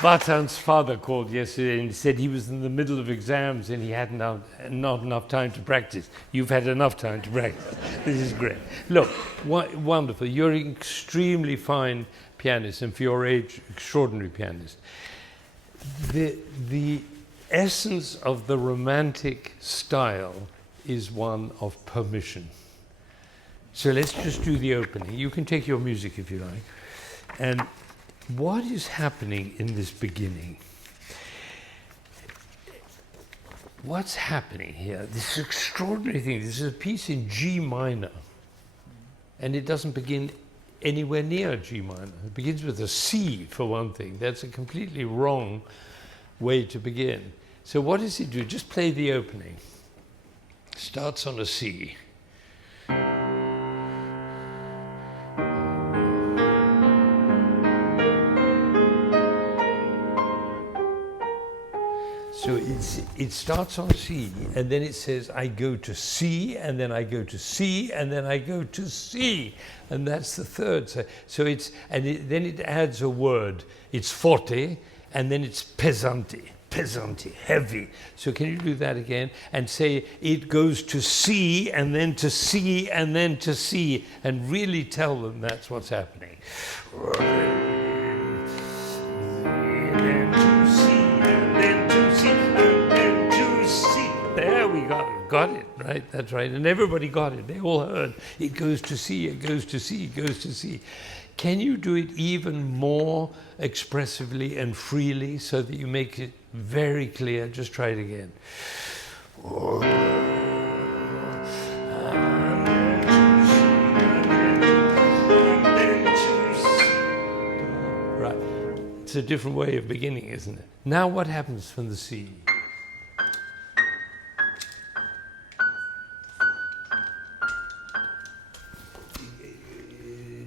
Vartan's father called yesterday and said he was in the middle of exams and he had not enough time to practice. You've had enough time to practice. This is great. Look, wonderful. You're an extremely fine pianist, and for your age, extraordinary pianist. The essence of the romantic style is one of permission. So let's just do the opening. You can take your music if you like. And what is happening in this beginning? What's happening here? This extraordinary thing. This is a piece in G minor. And it doesn't begin anywhere near G minor. It begins with a C, for one thing. That's a completely wrong way to begin. So what does it do? Just play the opening. Starts on a C. So it starts on C, and then it says, I go to C, and then I go to C, and then I go to C. And that's the third. So then it adds a word. It's forte, and then it's pesante, heavy. So can you do that again? And say, it goes to C, and then to C, and then to C, and really tell them that's what's happening. There we got it, right? That's right. And everybody got it. They all heard. It goes to C, it goes to C, it goes to C. Can you do it even more expressively and freely so that you make it very clear? Just try it again. Right. It's a different way of beginning, isn't it? Now what happens from the C?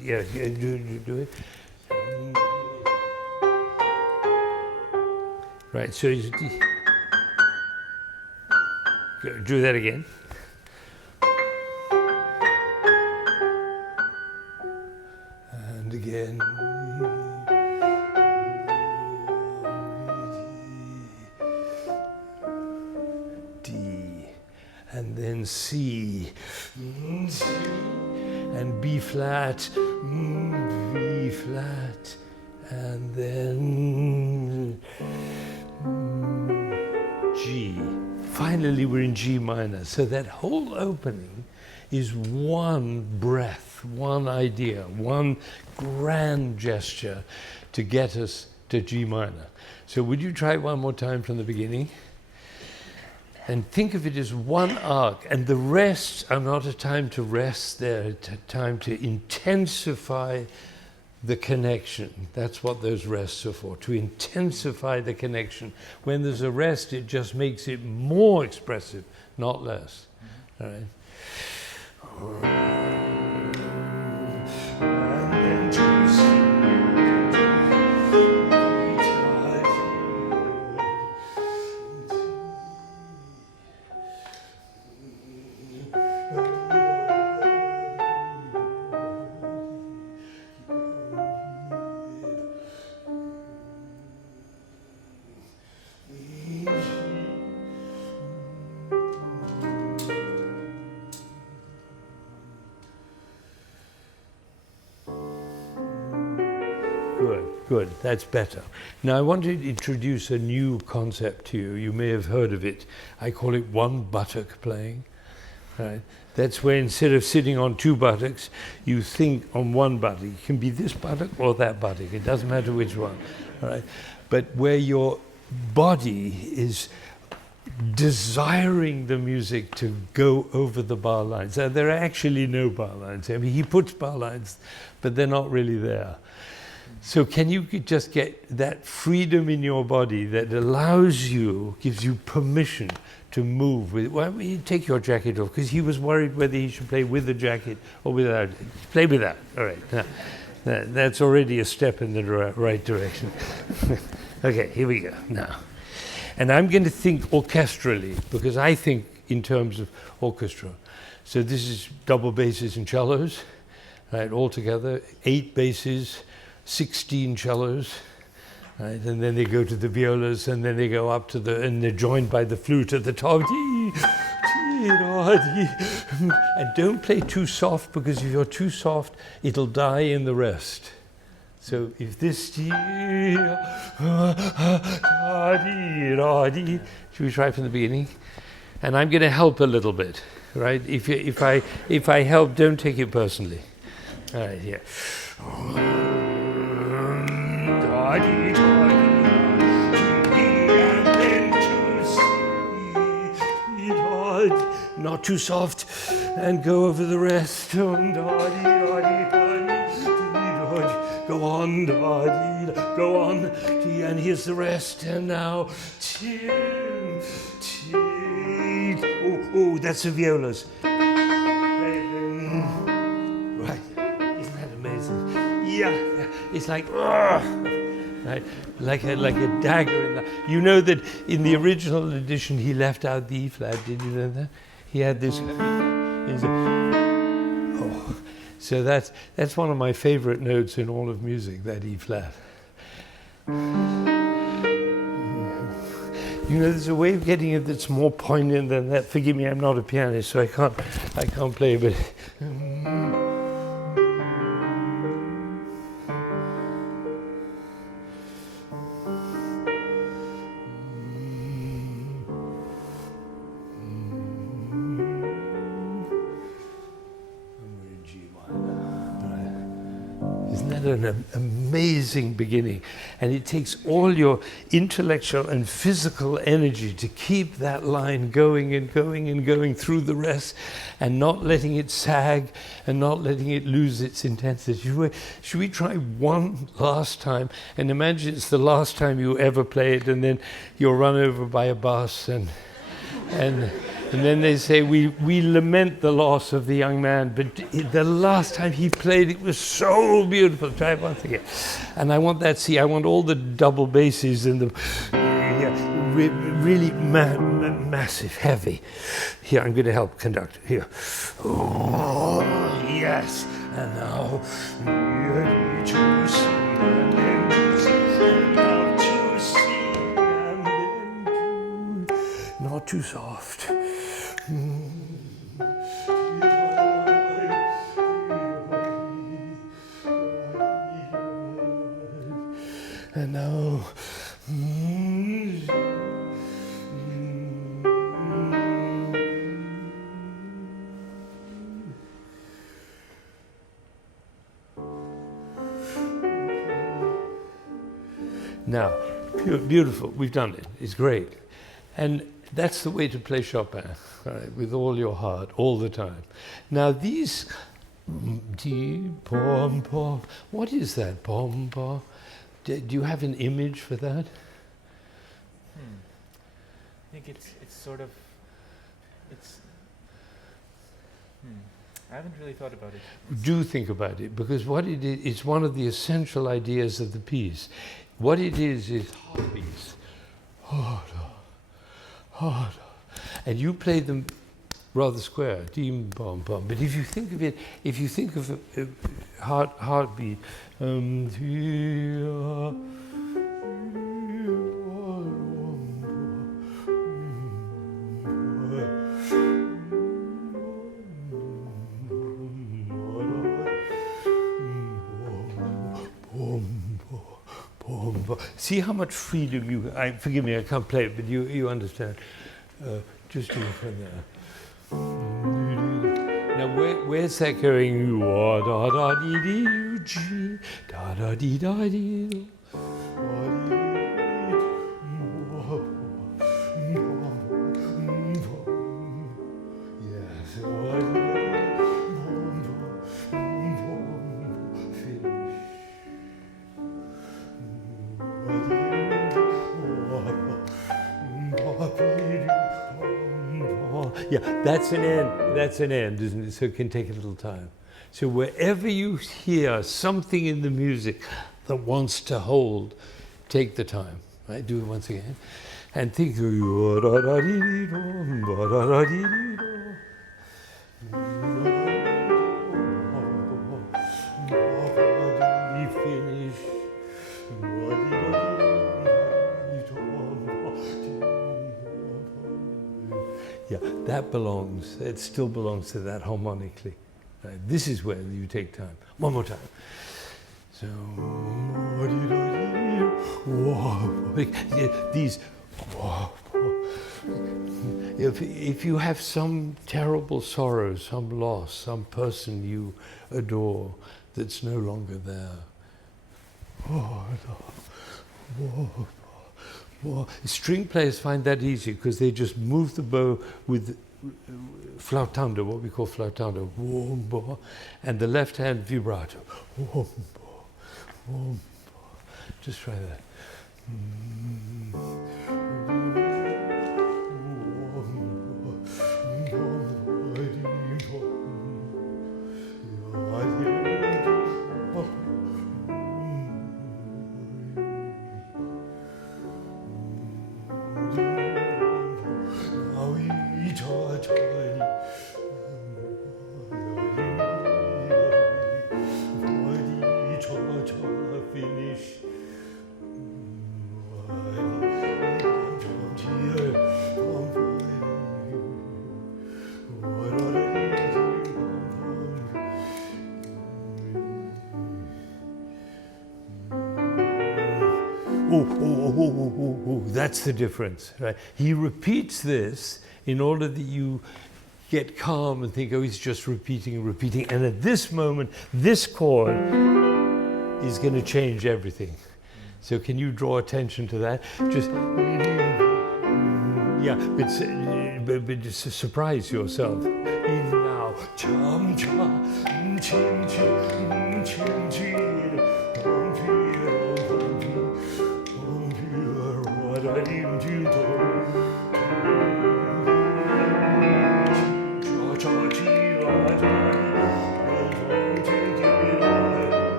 Yeah, do it. Right, so you do that again. And again. D. And then C. And B flat, B flat, and then G. Finally, we're in G minor. So that whole opening is one breath, one idea, one grand gesture to get us to G minor. So would you try it one more time from the beginning? And think of it as one arc, and the rests are not a time to rest, they're a time to intensify the connection. That's what those rests are for, to intensify the connection. When there's a rest, it just makes it more expressive, not less. All right? Good, that's better. Now I want to introduce a new concept to you. You may have heard of it. I call it one buttock playing. Right? That's where instead of sitting on two buttocks, you think on one buttock. It can be this buttock or that buttock. It doesn't matter which one. All right? But where your body is desiring the music to go over the bar lines. There are actually no bar lines. I mean, he puts bar lines, but they're not really there. So can you just get that freedom in your body that allows you, gives you permission to move with it? Why don't you take your jacket off? Because he was worried whether he should play with the jacket or without it. Play without. All right. Now, that's already a step in the right direction. Okay, here we go. Now. And I'm going to think orchestrally, because I think in terms of orchestra. So this is double basses and cellos, right, all together, 8 basses, 16 cellos, right? And then they go to the violas, and then they go up to and they're joined by the flute at the top. And don't play too soft, because if you're too soft, it'll die in the rest. So if this, should we try from the beginning? And I'm going to help a little bit, right? If I help, don't take it personally. All right, here. Not too soft, and go over the rest. Go on, go on, and here's the rest. And now, oh, that's the violas. Right, isn't that amazing? Yeah, it's like, right, like a dagger in the. You know that in the original edition he left out the E flat. Did you know that? He had this. Oh, so that's one of my favorite notes in all of music. That E flat. You know, there's a way of getting it that's more poignant than that. Forgive me, I'm not a pianist, so I can't play, but. An amazing beginning, and it takes all your intellectual and physical energy to keep that line going and going and going through the rest, and not letting it sag and not letting it lose its intensity. Should we try one last time, and imagine it's the last time you ever play it, and then you're run over by a bus, and then they say, we lament the loss of the young man, but the last time he played, it was so beautiful. Try it once again. And I want that, I want all the double basses and the really massive, heavy. Here, I'm going to help conduct. Here. Oh, yes. And now, to see, and then to see, and now to see, and then to... Not too soft. And now, now, beautiful. We've done it. It's great, and that's the way to play Chopin, right, with all your heart, all the time. Now these, what is that? Pom pom. Do you have an image for that? I think it's sort of, I haven't really thought about it. Do think about it, because what it is, it's one of the essential ideas of the piece. What it is heartbeats. Hard. And you play them rather square, dim, bom, bom. But if you think of it, if you think of a heartbeat, see how much freedom you. Forgive me, I can't play it, but you understand. Just do it from there. Now, where's that going? Da da dee dee G, da da dee da dee. Yeah, that's an end, isn't it? So it can take a little time. So wherever you hear something in the music that wants to hold, take the time, right? Do it once again. And think, finish. that belongs, it still belongs to that harmonically. Right? This is where you take time. One more time. So, these, if you have some terrible sorrow, some loss, some person you adore that's no longer there, string players find that easy because they just move the bow with flautando, what we call flautando, and the left hand vibrato. Just try that. That's the difference, right? He repeats this in order that you get calm and think, oh, he's just repeating and repeating. And at this moment, this chord is going to change everything. So can you draw attention to that? Just, yeah, but just surprise yourself. Now, chum chum, chim chim, chim chim.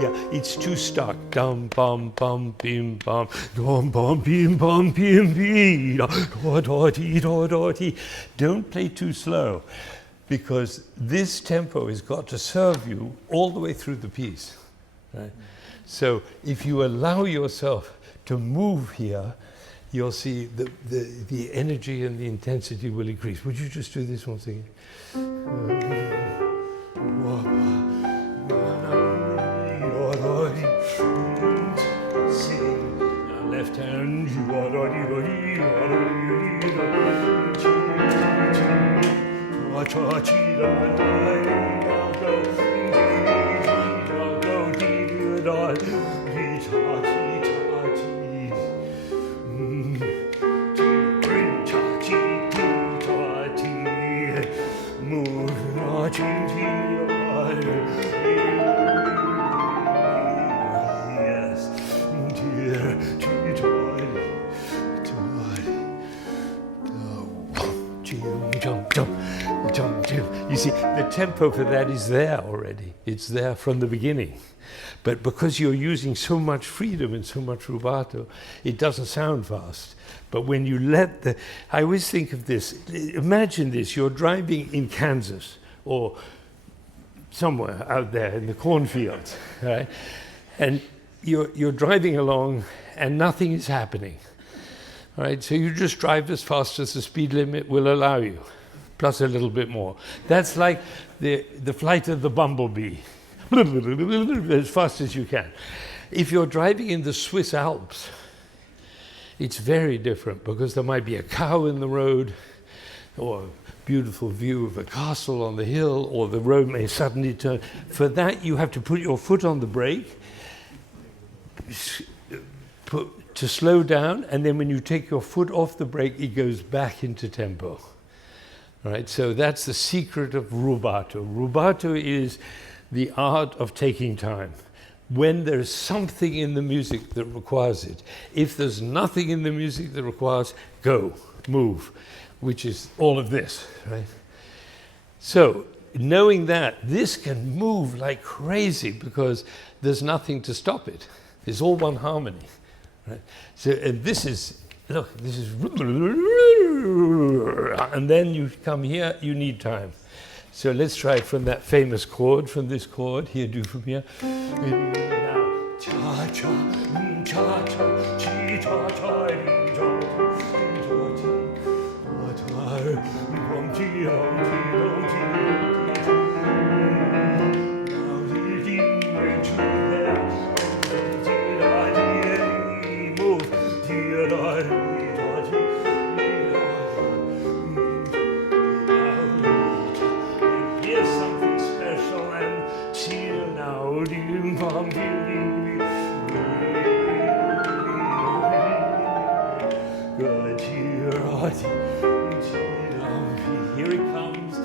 Yeah, it's too stuck. Dum bum bum bim bum dum bum bim bum bim bim da da dee da da dee. Don't play too slow, because this tempo has got to serve you all the way through the piece. Right? So if you allow yourself to move here, you'll see the energy and the intensity will increase. Would you just do this once again? Sing. Now left hand. You see, the tempo for that is there already. It's there from the beginning. But because you're using so much freedom and so much rubato, it doesn't sound fast. But when you let the... I always think of this. Imagine this. You're driving in Kansas or somewhere out there in the cornfields, right? And you're driving along and nothing is happening, right? So you just drive as fast as the speed limit will allow you, plus a little bit more. That's like the flight of the bumblebee, as fast as you can. If you're driving in the Swiss Alps, it's very different, because there might be a cow in the road, or a beautiful view of a castle on the hill, or the road may suddenly turn. For that, you have to put your foot on the brake to slow down, and then when you take your foot off the brake, it goes back into tempo. Right? So that's the secret of rubato. Rubato is the art of taking time. When there's something in the music that requires it. If there's nothing in the music that requires, go, move, which is all of this, right? So, knowing that, this can move like crazy because there's nothing to stop it. It's all one harmony, right? So, and this is, look, this is, and then you come here, you need time. So let's try it from that famous chord, from this chord, here, do from here. Now, cha cha, cha cha, chi cha. Here's something special and chill now. Here it comes.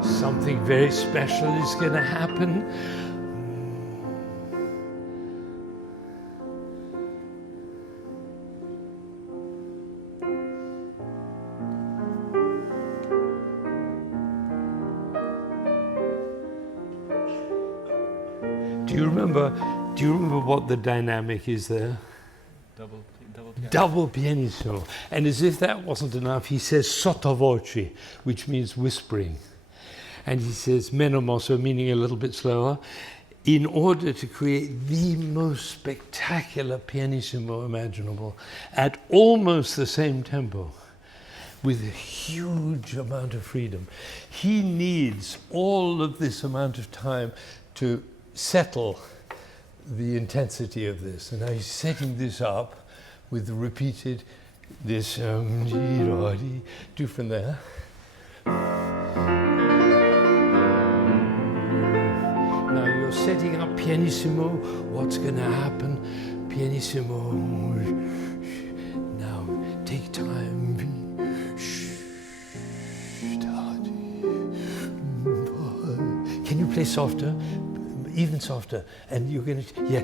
Something very special is going to happen. Do you remember what the dynamic is there? Double pianissimo. And as if that wasn't enough, he says sottovoce, which means whispering. And he says meno mosso, meaning a little bit slower, in order to create the most spectacular pianissimo imaginable at almost the same tempo, with a huge amount of freedom. He needs all of this amount of time to settle the intensity of this. And now he's setting this up with the repeated, this do from there. Now you're setting up pianissimo. What's going to happen? Pianissimo. Now take time. Can you play softer? Even softer. And you're going to, yeah.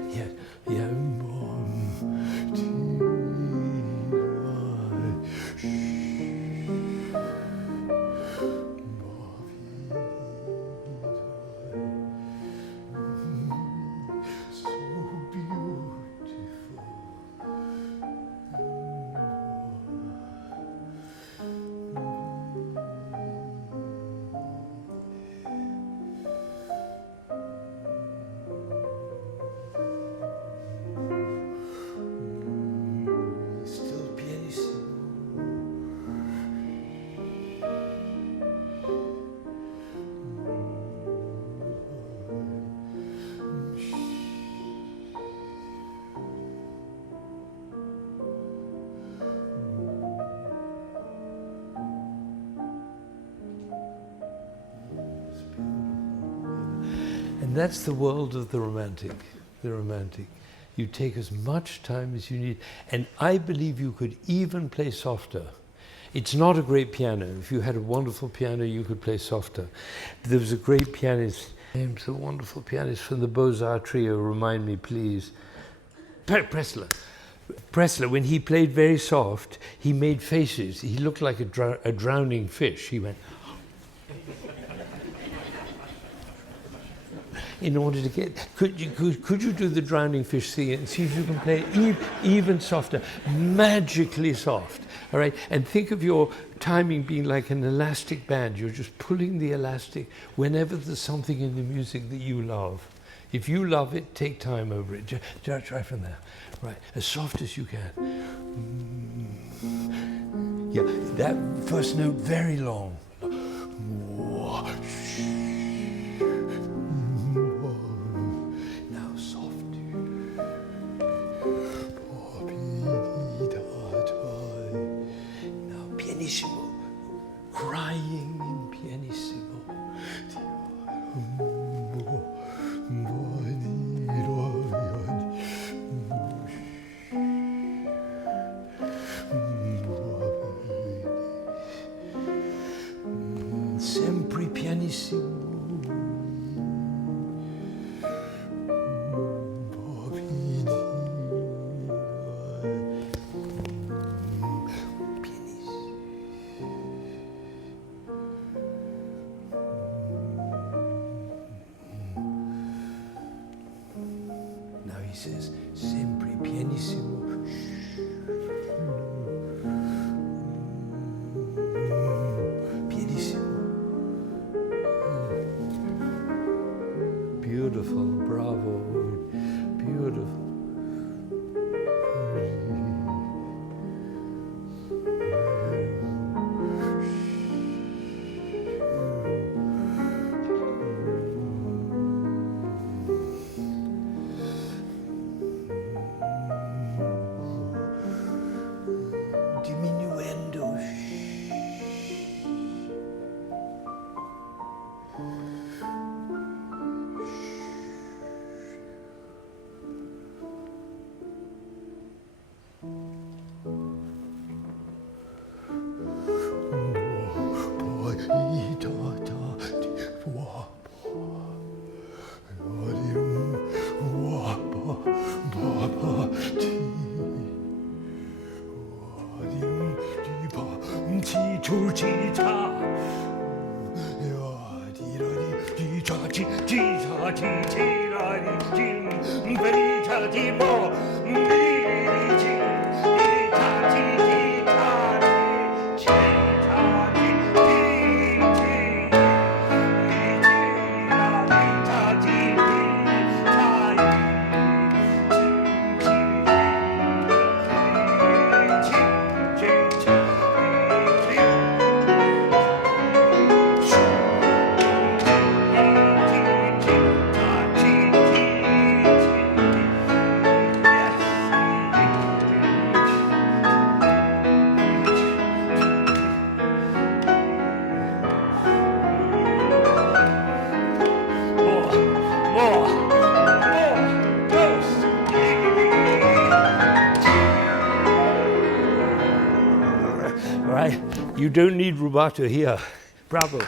And that's the world of the romantic. You take as much time as you need. And I believe you could even play softer. It's not a great piano. If you had a wonderful piano, you could play softer. There was a great pianist, named the wonderful pianist from the Beaux-Arts trio, remind me please. Pressler. Pressler, when he played very soft, he made faces. He looked like a drowning fish. He went, in order to get, could you do the drowning fish thing and see if you can play even softer, magically soft, all right? And think of your timing being like an elastic band. You're just pulling the elastic whenever there's something in the music that you love. If you love it, take time over it. Try from there, right? As soft as you can. Yeah, that first note very long. Crying in pianissimo. sempre pianissimo. Now he says sempre pianissimo. Beautiful, bravo, beautiful. Diminuendo. Right? You don't need rubato here. Bravo. Yeah.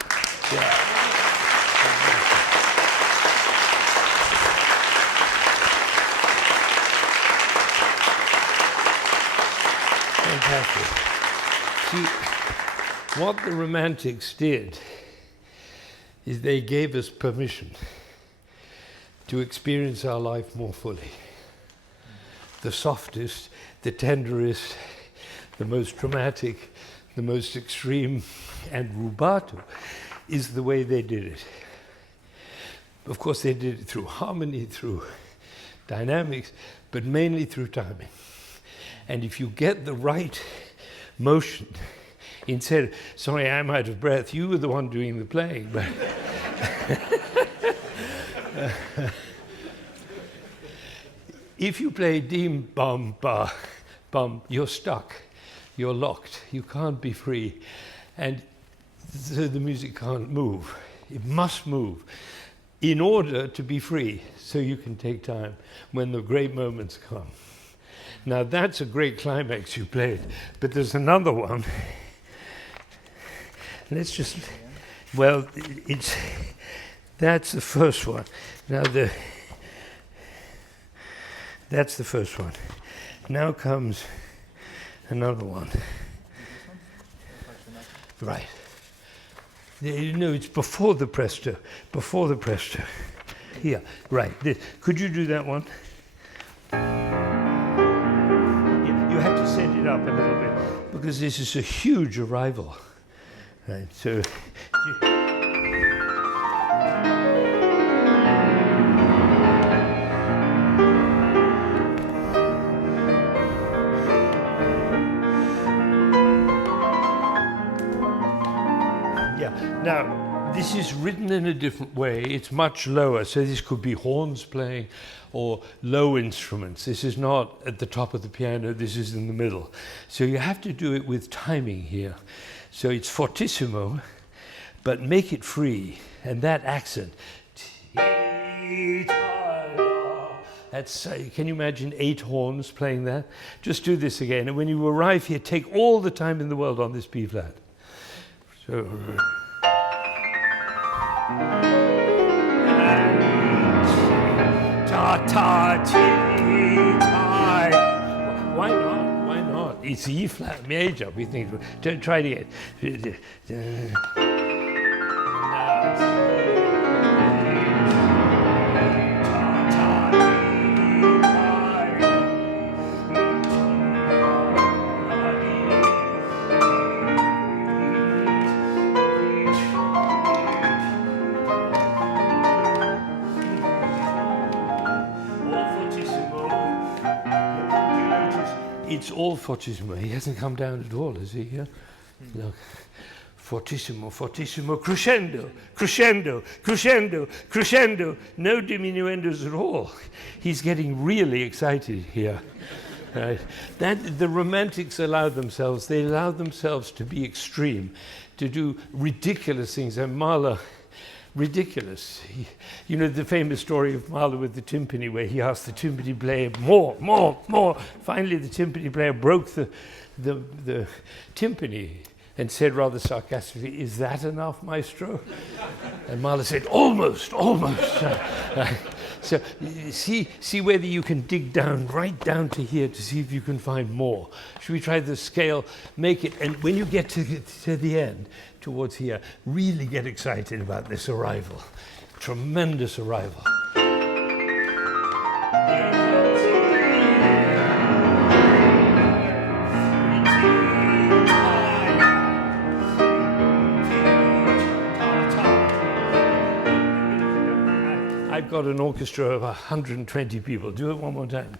Fantastic. See, what the Romantics did is they gave us permission to experience our life more fully. The softest, the tenderest, the most dramatic, the most extreme, and rubato is the way they did it. Of course, they did it through harmony, through dynamics, but mainly through timing. And if you get the right motion, instead, sorry, I'm out of breath, you were the one doing the playing, but if you play dim, bum, ba, bum, you're stuck. You're locked. You can't be free. And so the music can't move. It must move in order to be free, so you can take time when the great moments come. Now that's a great climax you played, but there's another one. Let's just, well, that's the first one. Now that's the first one. Now comes another one. Right. No, it's before the presto. Before the presto. Here. Right. Could you do that one? You have to set it up a little bit because this is a huge arrival. Right. So. Now, this is written in a different way. It's much lower, so this could be horns playing or low instruments. This is not at the top of the piano, this is in the middle. So you have to do it with timing here. So it's fortissimo, but make it free, and that accent. That's, can you imagine 8 horns playing that? Just do this again, and when you arrive here, take all the time in the world on this B flat. So. Ta ta ti ta. Why not? Why not? It's E flat major. We think. Try it again. It's all fortissimo. He hasn't come down at all, has he? Here, look, fortissimo, fortissimo, crescendo, crescendo, crescendo, crescendo. No diminuendos at all. He's getting really excited here. Right? That the Romantics allowed themselves. They allowed themselves to be extreme, to do ridiculous things. And Mahler. Ridiculous. You know the famous story of Mahler with the timpani, where he asked the timpani player, more, more, more. Finally, the timpani player broke the timpani and said rather sarcastically, "Is that enough, maestro?" And Mahler said, "Almost, almost." So see whether you can dig down, right down to here, to see if you can find more. Should we try the scale, make it, and when you get to the end, towards here, really get excited about this arrival. Tremendous arrival. I've got an orchestra of 120 people. Do it one more time.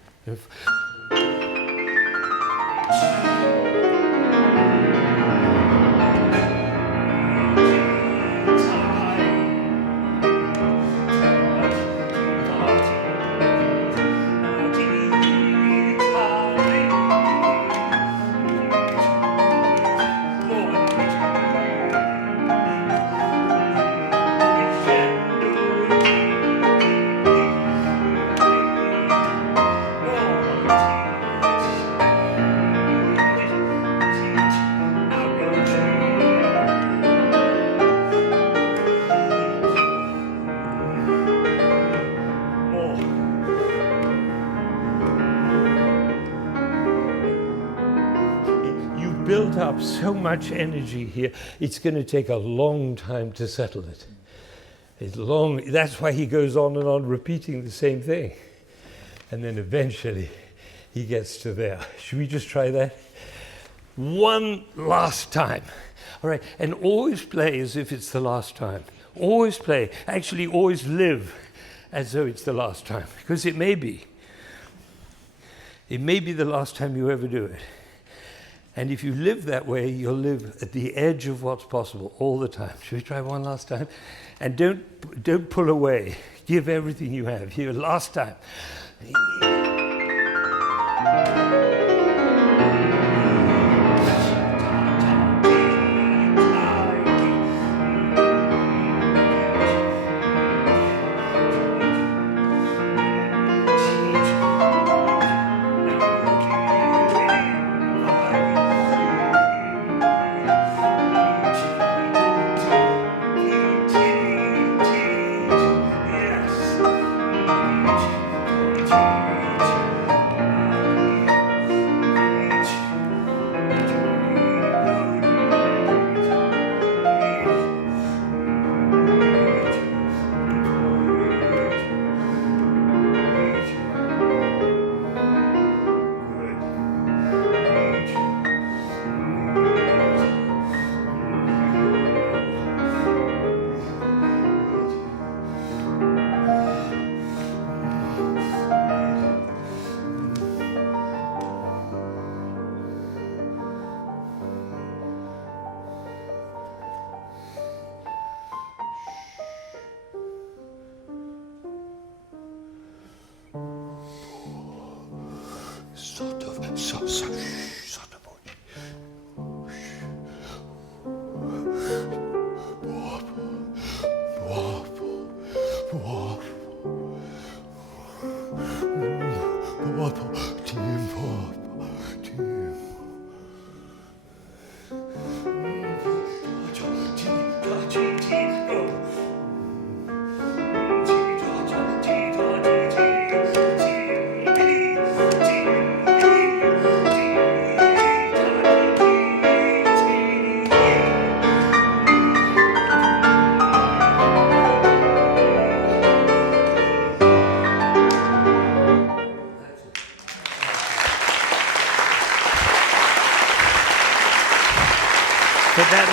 Built up so much energy here, it's going to take a long time to settle it. It's long. That's why he goes on repeating the same thing. And then eventually he gets to there. Should we just try that? One last time. All right, and always play as if it's the last time. Always play. Actually, always live as though it's the last time, because it may be. It may be the last time you ever do it. And if you live that way, you'll live at the edge of what's possible all the time. Should we try one last time? And don't pull away. Give everything you have. Here, last time.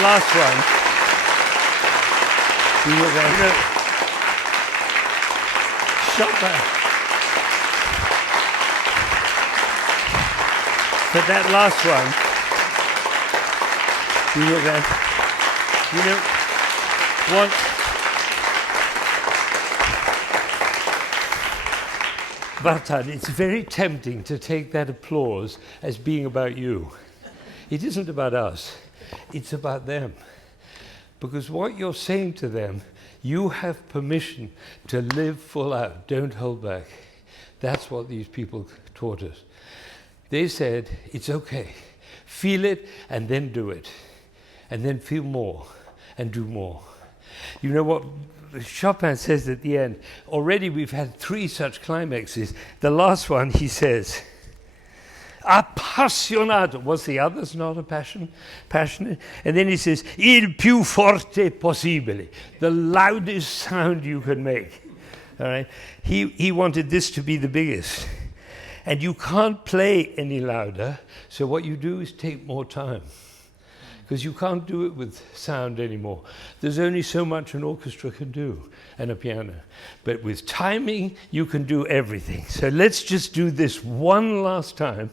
last one, Chopin. But that last one, Vartan, it's very tempting to take that applause as being about you. It isn't about us, it's about them. Because what you're saying to them, you have permission to live full out, don't hold back. That's what these people taught us. They said, it's okay, feel it and then do it. And then feel more and do more. You know what Chopin says at the end? Already we've had 3 such climaxes. The last one, he says, appassionato. Was the others not passionate? And then he says, il più forte possibile. The loudest sound you can make. All right? He wanted this to be the biggest. And you can't play any louder, so what you do is take more time. Because you can't do it with sound anymore. There's only so much an orchestra can do, and a piano. But with timing, you can do everything. So let's just do this one last time.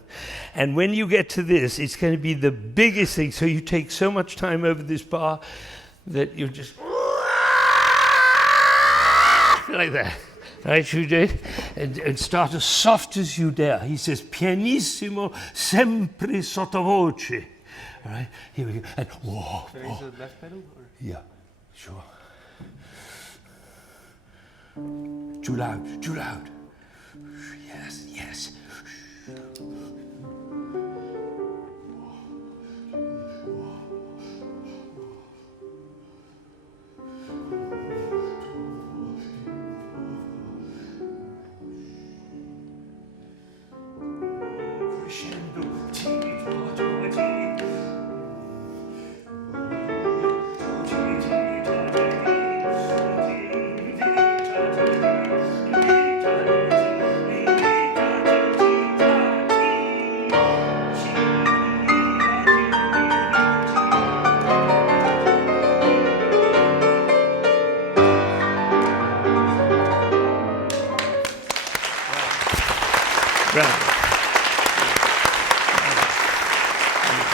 And when you get to this, it's going to be the biggest thing. So you take so much time over this bar that you're just like that. Right, you do? And start as soft as you dare. He says, pianissimo, sempre sottovoce. All right, here we go. And whoa, There is a left pedal? Or? yeah, sure. Too loud, too loud. Yes, yes.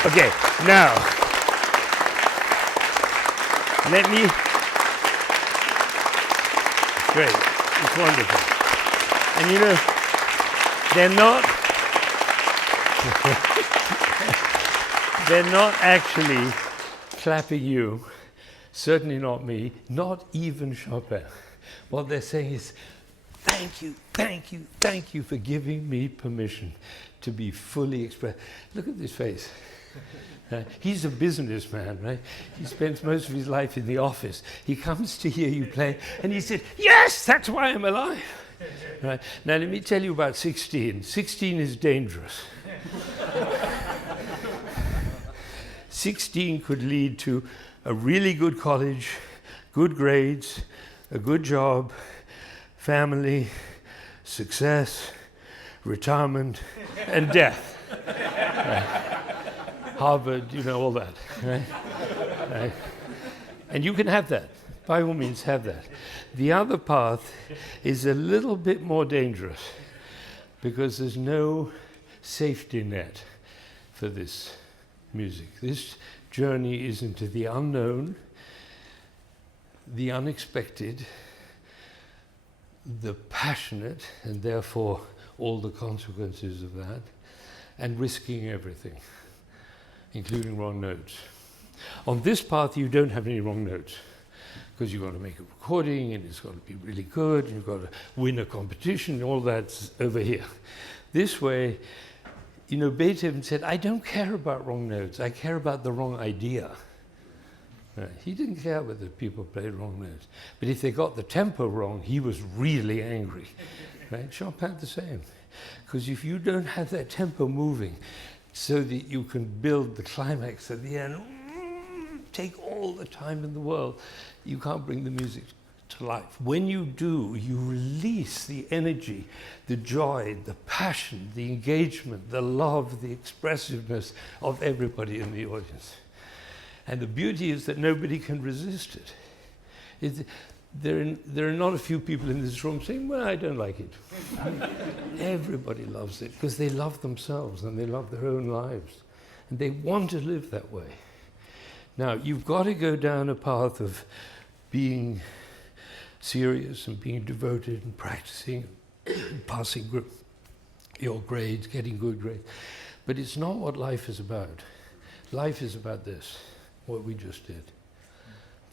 Okay, now, let me, great, it's wonderful. And you know, they're not actually clapping you, certainly not me, not even Chopin. What they're saying is, thank you, thank you, thank you for giving me permission to be fully expressed. Look at this face. He's a businessman, right? He spends most of his life in the office. He comes to hear you play, and he said, yes, that's why I'm alive. Right? Now, let me tell you about 16. 16 is dangerous. 16 could lead to a really good college, good grades, a good job, family, success, retirement, and death. Right? Harvard, you know, all that. Right? Right? And you can have that. By all means, have that. The other path is a little bit more dangerous because there's no safety net for this music. This journey is into the unknown, the unexpected, the passionate, and therefore all the consequences of that, and risking everything, including wrong notes. On this path, you don't have any wrong notes, because you've got to make a recording, and it's got to be really good, and you've got to win a competition, all that's over here. This way, you know, Beethoven said, I don't care about wrong notes, I care about the wrong idea. Right. He didn't care whether people played wrong notes. But if they got the tempo wrong, he was really angry. Right? Chopin the same. Because if you don't have that tempo moving so that you can build the climax at the end, take all the time in the world, you can't bring the music to life. When you do, you release the energy, the joy, the passion, the engagement, the love, the expressiveness of everybody in the audience. And the beauty is that nobody can resist it. There are not a few people in this room saying, well, I don't like it. Everybody loves it because they love themselves and they love their own lives. And they want to live that way. Now, you've got to go down a path of being serious and being devoted and practicing, passing your grades, getting good grades. But it's not what life is about. Life is about this, what we just did.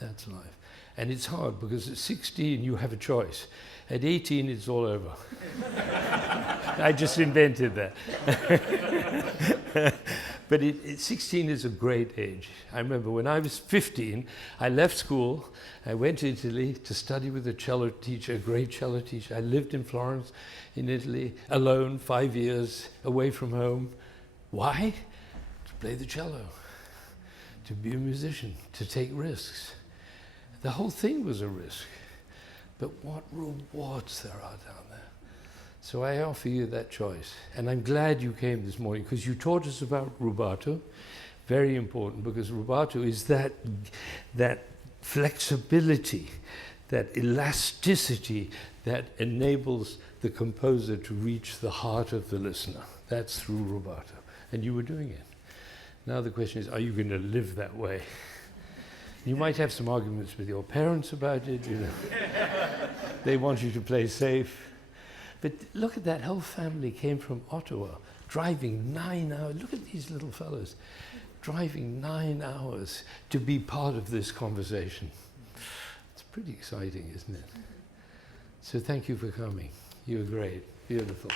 That's life. And it's hard because at 16 you have a choice. At 18 it's all over. I just invented that. But 16 is a great age. I remember when I was 15, I left school, I went to Italy to study with a cello teacher, a great cello teacher. I lived in Florence, in Italy, alone, 5 years, away from home. Why? To play the cello, to be a musician, to take risks. The whole thing was a risk. But what rewards there are down there. So I offer you that choice. And I'm glad you came this morning because you taught us about rubato. Very important because rubato is that flexibility, that elasticity that enables the composer to reach the heart of the listener. That's through rubato. And you were doing it. Now the question is, are you going to live that way? You might have some arguments with your parents about it, you know. They want you to play safe. But look at that, whole family came from Ottawa, driving 9 hours. Look at these little fellows, driving 9 hours to be part of this conversation. It's pretty exciting, isn't it? So thank you for coming. You were great, beautiful.